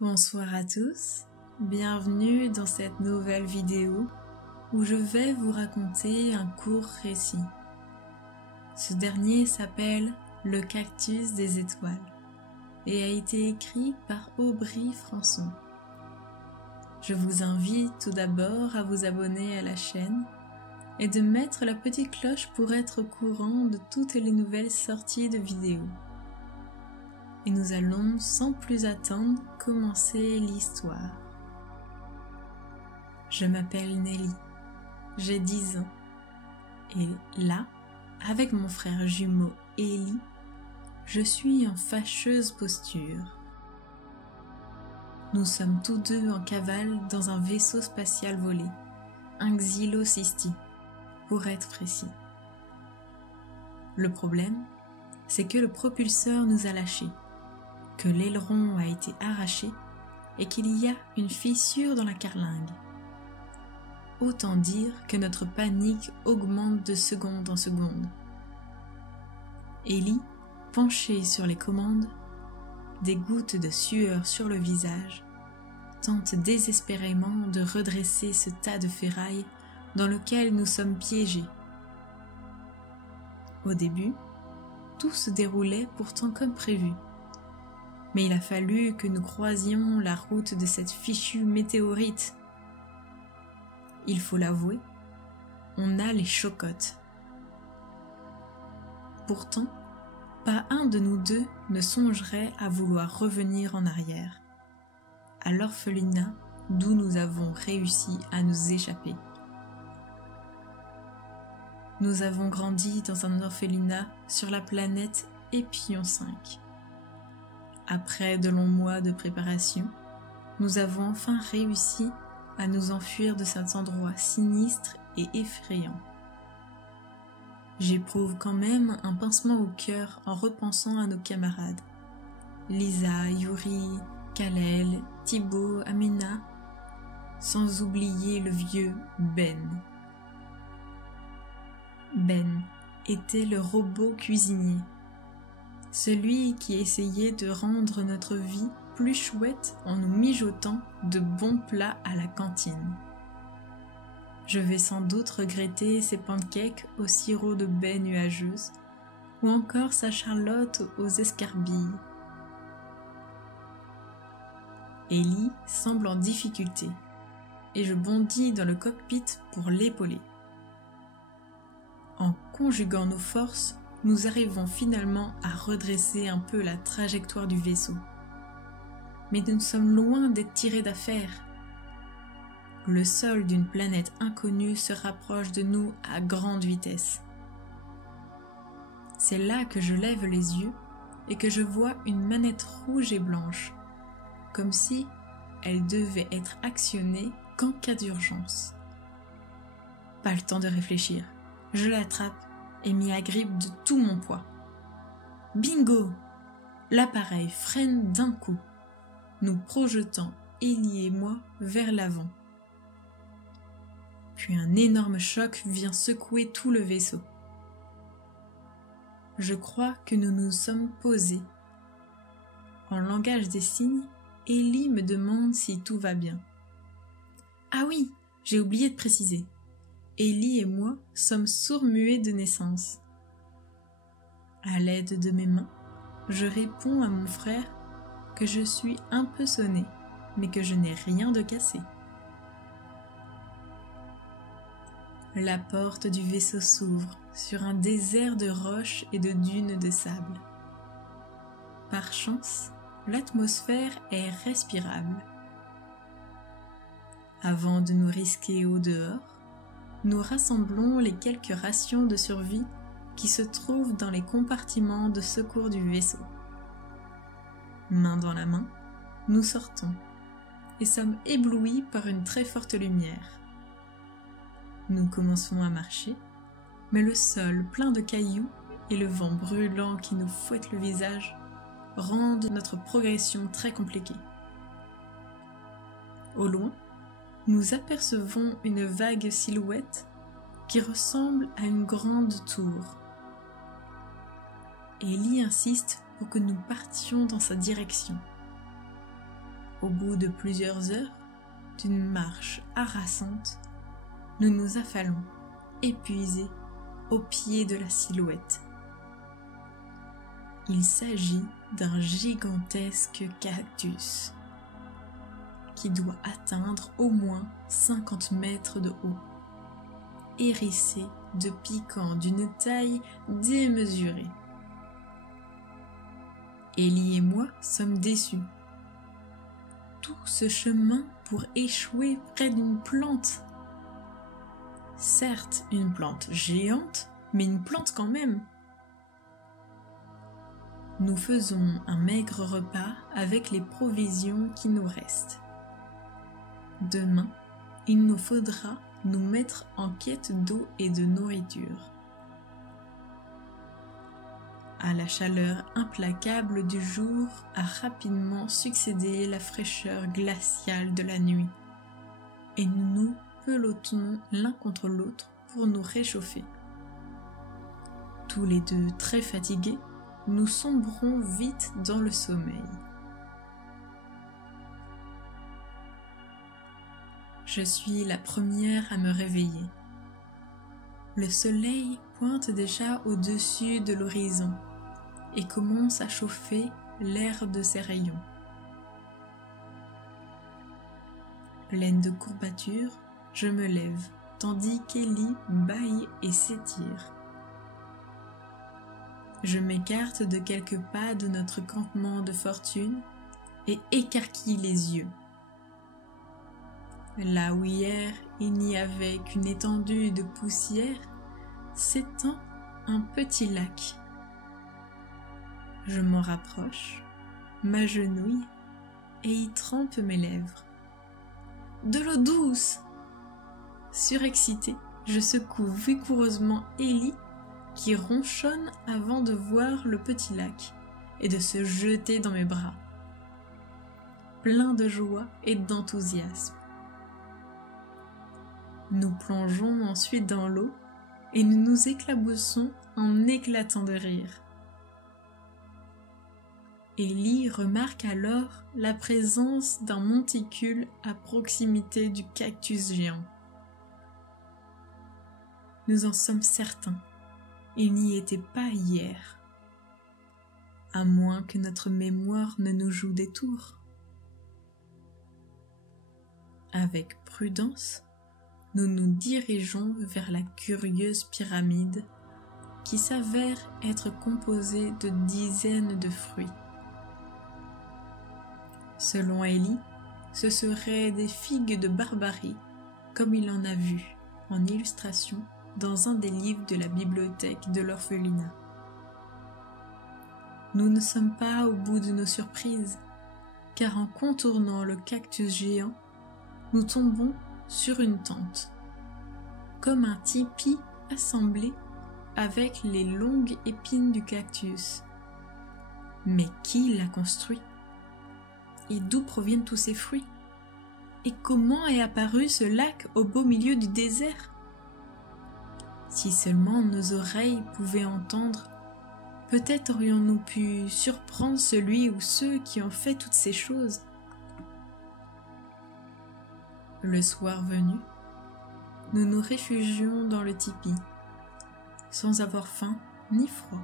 Bonsoir à tous, bienvenue dans cette nouvelle vidéo où je vais vous raconter un court récit. Ce dernier s'appelle Le cactus des étoiles et a été écrit par Aubry Françon. Je vous invite tout d'abord à vous abonner à la chaîne et de mettre la petite cloche pour être au courant de toutes les nouvelles sorties de vidéos. Et nous allons sans plus attendre commencer l'histoire. Je m'appelle Nelly, j'ai 10 ans et là, avec mon frère jumeau Eli, je suis en fâcheuse posture. Nous sommes tous deux en cavale dans un vaisseau spatial volé, un Xylo-Sisti, pour être précis. Le problème, c'est que le propulseur nous a lâchés, que l'aileron a été arraché et qu'il y a une fissure dans la carlingue. Autant dire que notre panique augmente de seconde en seconde. Eli, penché sur les commandes, des gouttes de sueur sur le visage, tente désespérément de redresser ce tas de ferraille dans lequel nous sommes piégés. Au début, tout se déroulait pourtant comme prévu. Mais il a fallu que nous croisions la route de cette fichue météorite. Il faut l'avouer, on a les chocottes. Pourtant, pas un de nous deux ne songerait à vouloir revenir en arrière, à l'orphelinat d'où nous avons réussi à nous échapper. Nous avons grandi dans un orphelinat sur la planète Épion 5. Après de longs mois de préparation, nous avons enfin réussi à nous enfuir de cet endroit sinistre et effrayant. J'éprouve quand même un pincement au cœur en repensant à nos camarades. Lisa, Yuri, Kalel, Thibaut, Amina, sans oublier le vieux Ben. Ben était le robot cuisinier. Celui qui essayait de rendre notre vie plus chouette en nous mijotant de bons plats à la cantine. Je vais sans doute regretter ses pancakes au sirop de baie nuageuse ou encore sa charlotte aux escarbilles. Eli semble en difficulté et je bondis dans le cockpit pour l'épauler. En conjuguant nos forces, nous arrivons finalement à redresser un peu la trajectoire du vaisseau. Mais nous sommes loin d'être tirés d'affaire. Le sol d'une planète inconnue se rapproche de nous à grande vitesse. C'est là que je lève les yeux et que je vois une manette rouge et blanche, comme si elle devait être actionnée qu'en cas d'urgence. Pas le temps de réfléchir, je l'attrape et m'y agrippe de tout mon poids. Bingo! L'appareil freine d'un coup, nous projetant Eli et moi vers l'avant. Puis un énorme choc vient secouer tout le vaisseau. Je crois que nous nous sommes posés. En langage des signes, Eli me demande si tout va bien. Ah oui, j'ai oublié de préciser. Eli et moi sommes sourds-muets de naissance. À l'aide de mes mains, je réponds à mon frère que je suis un peu sonnée, mais que je n'ai rien de cassé. La porte du vaisseau s'ouvre sur un désert de roches et de dunes de sable. Par chance, l'atmosphère est respirable. Avant de nous risquer au dehors, nous rassemblons les quelques rations de survie qui se trouvent dans les compartiments de secours du vaisseau. Main dans la main, nous sortons et sommes éblouis par une très forte lumière. Nous commençons à marcher, mais le sol plein de cailloux et le vent brûlant qui nous fouette le visage rendent notre progression très compliquée. Au loin, nous apercevons une vague silhouette qui ressemble à une grande tour. Eli insiste pour que nous partions dans sa direction. Au bout de plusieurs heures, d'une marche harassante, nous nous affalons, épuisés, au pied de la silhouette. Il s'agit d'un gigantesque cactus qui doit atteindre au moins 50 mètres de haut, hérissé de piquants d'une taille démesurée. Ellie et moi sommes déçus. Tout ce chemin pour échouer près d'une plante. Certes, une plante géante, mais une plante quand même. Nous faisons un maigre repas avec les provisions qui nous restent. Demain, il nous faudra nous mettre en quête d'eau et de nourriture. À la chaleur implacable du jour a rapidement succédé la fraîcheur glaciale de la nuit, et nous nous pelotons l'un contre l'autre pour nous réchauffer. Tous les deux très fatigués, nous sombrons vite dans le sommeil. Je suis la première à me réveiller. Le soleil pointe déjà au-dessus de l'horizon et commence à chauffer l'air de ses rayons. Pleine de courbatures, je me lève, tandis qu'Ellie bâille et s'étire. Je m'écarte de quelques pas de notre campement de fortune et écarquille les yeux. Là où hier il n'y avait qu'une étendue de poussière, s'étend un petit lac. Je m'en rapproche, m'agenouille et y trempe mes lèvres. De l'eau douce! Surexcitée, je secoue vigoureusement Ellie qui ronchonne avant de voir le petit lac et de se jeter dans mes bras, plein de joie et d'enthousiasme. Nous plongeons ensuite dans l'eau et nous nous éclaboussons en éclatant de rire. Ellie remarque alors la présence d'un monticule à proximité du cactus géant. Nous en sommes certains, il n'y était pas hier, à moins que notre mémoire ne nous joue des tours. Avec prudence, nous nous dirigeons vers la curieuse pyramide qui s'avère être composée de dizaines de fruits. Selon Ellie, ce seraient des figues de Barbarie, comme il en a vu en illustration dans un des livres de la bibliothèque de l'orphelinat. Nous ne sommes pas au bout de nos surprises, car en contournant le cactus géant, nous tombons sur une tente, comme un tipi assemblé avec les longues épines du cactus. Mais qui l'a construit? Et d'où proviennent tous ces fruits? Et comment est apparu ce lac au beau milieu du désert? Si seulement nos oreilles pouvaient entendre, peut-être aurions-nous pu surprendre celui ou ceux qui ont fait toutes ces choses. Le soir venu, nous nous réfugions dans le tipi, sans avoir faim ni froid,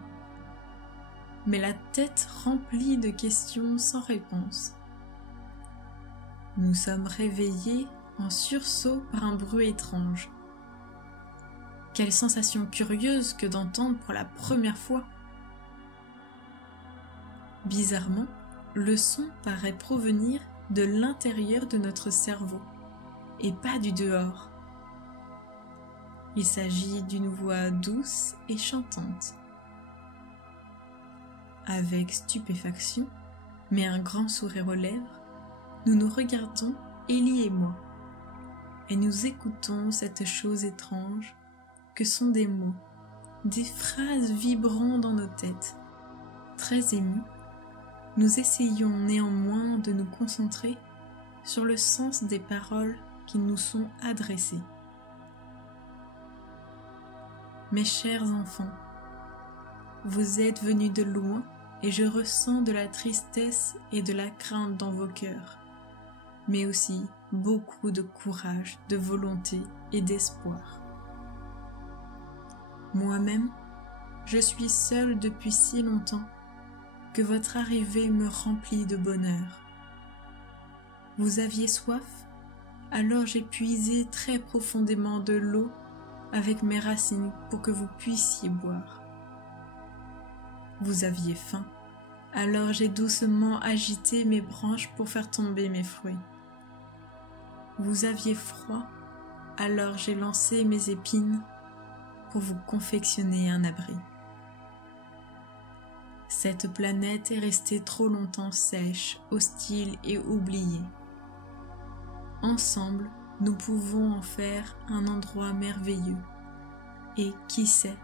mais la tête remplie de questions sans réponse. Nous sommes réveillés en sursaut par un bruit étrange. Quelle sensation curieuse que d'entendre pour la première fois. Bizarrement, le son paraît provenir de l'intérieur de notre cerveau et pas du dehors. Il s'agit d'une voix douce et chantante. Avec stupéfaction, mais un grand sourire aux lèvres, nous nous regardons, Ellie et moi, et nous écoutons cette chose étrange que sont des mots, des phrases vibrant dans nos têtes. Très émus, nous essayons néanmoins de nous concentrer sur le sens des paroles qui nous sont adressées. Mes chers enfants, vous êtes venus de loin et je ressens de la tristesse et de la crainte dans vos cœurs. mais aussi beaucoup de courage, de volonté et d'espoir. Moi-même, je suis seule depuis si longtemps que votre arrivée me remplit de bonheur. Vous aviez soif? Alors j'ai puisé très profondément de l'eau avec mes racines pour que vous puissiez boire. Vous aviez faim? Alors j'ai doucement agité mes branches pour faire tomber mes fruits. Vous aviez froid? Alors j'ai lancé mes épines pour vous confectionner un abri. Cette planète est restée trop longtemps sèche, hostile et oubliée. Ensemble, nous pouvons en faire un endroit merveilleux et, qui sait,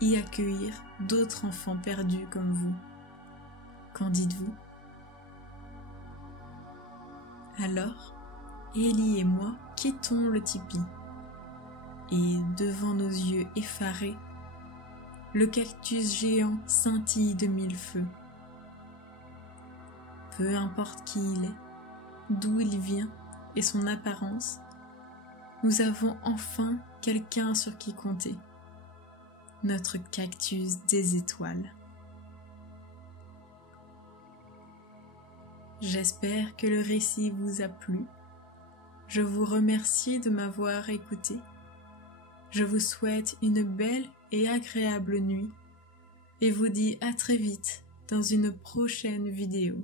y accueillir d'autres enfants perdus comme vous. Qu'en dites-vous? Alors, Ellie et moi quittons le tipi et, devant nos yeux effarés, le cactus géant scintille de mille feux. Peu importe qui il est, d'où il vient et son apparence, nous avons enfin quelqu'un sur qui compter. Notre cactus des étoiles. J'espère que le récit vous a plu. Je vous remercie de m'avoir écouté. Je vous souhaite une belle et agréable nuit et vous dis à très vite dans une prochaine vidéo.